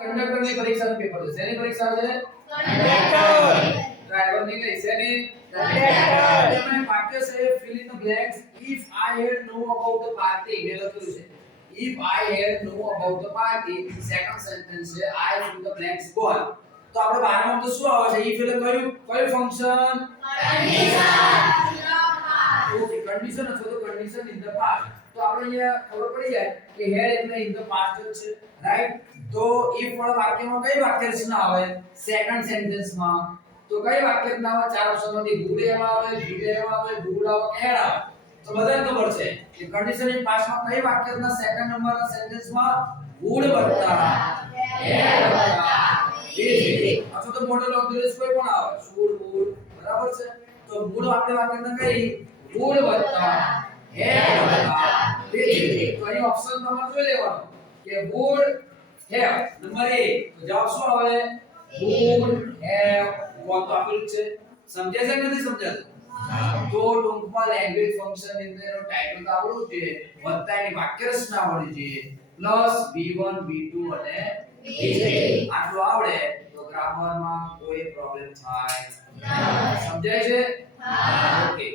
કંડક્ટરની પરીક્ષાનું પેપર છે. શેની પરીક્ષા છે? કંડક્ટર. ડ્રાઈવરની નહીં, શેની? કંડક્ટર. એમાં વાક્ય છે fill in the blanks. If I had known about the party, બે લખ્યું છે. If I had known about the party, second sentence છે I fill the blanks gone. તો આપણે 12 માં તો શું આવે છે? if એટલે કયું ફંક્શન? ઓકે, કન્ડિશન અથવા તો કન્ડિશન ઇન ધ પાસ્ટ. તો આપણે અહીંયા ખબર પડી જાય કે had એટલે ઇન ધ પાસ્ટ જ છે, રાઈટ? તો if વાળા વાક્યમાં કઈ વાક્ય રચના આવે? સેકન્ડ સેન્ટેન્સમાં. તો કઈ વાક્ય રચના આવે? ચાર ઓપ્શનમાંથી good એવા આવે, did એવા આવે, would આવે, had આવે. તો બધાને ખબર છે કે કન્ડિશન ઇન પાસ્ટમાં કઈ વાક્ય રચના સેકન્ડ નંબરના સેન્ટેન્સમાં would વત્તા had વત્તા did. અથવા તો મોડલ ઓફ ધ કોઈ પણ આવે, should, would, બરાબર છે? તો would આપણે વાક્ય રચના કઈ would વત્તા had વત્તા did. તો અહીં ઓપ્શન તમારે જોઈ લેવાનો કે would have નંબર A. તો જવાબ શું આવે? would have કોણ તો આપેલું છે. સમજ્યા છે કે નથી સમજાતું? તો ટૂંકમાં લેંગ્વેજ ફંક્શન ની અંદર એનો ટાઇટલ તો આવડવું જોઈએ, વત્તા એની વાક્ય રચના આવડવી જોઈએ, પ્લસ B1 B2 અને B3 આટલું આવડે તો ગ્રામરમાં કોઈ પ્રોબ્લેમ થાય નહીં. સમજાય છે? ઓકે.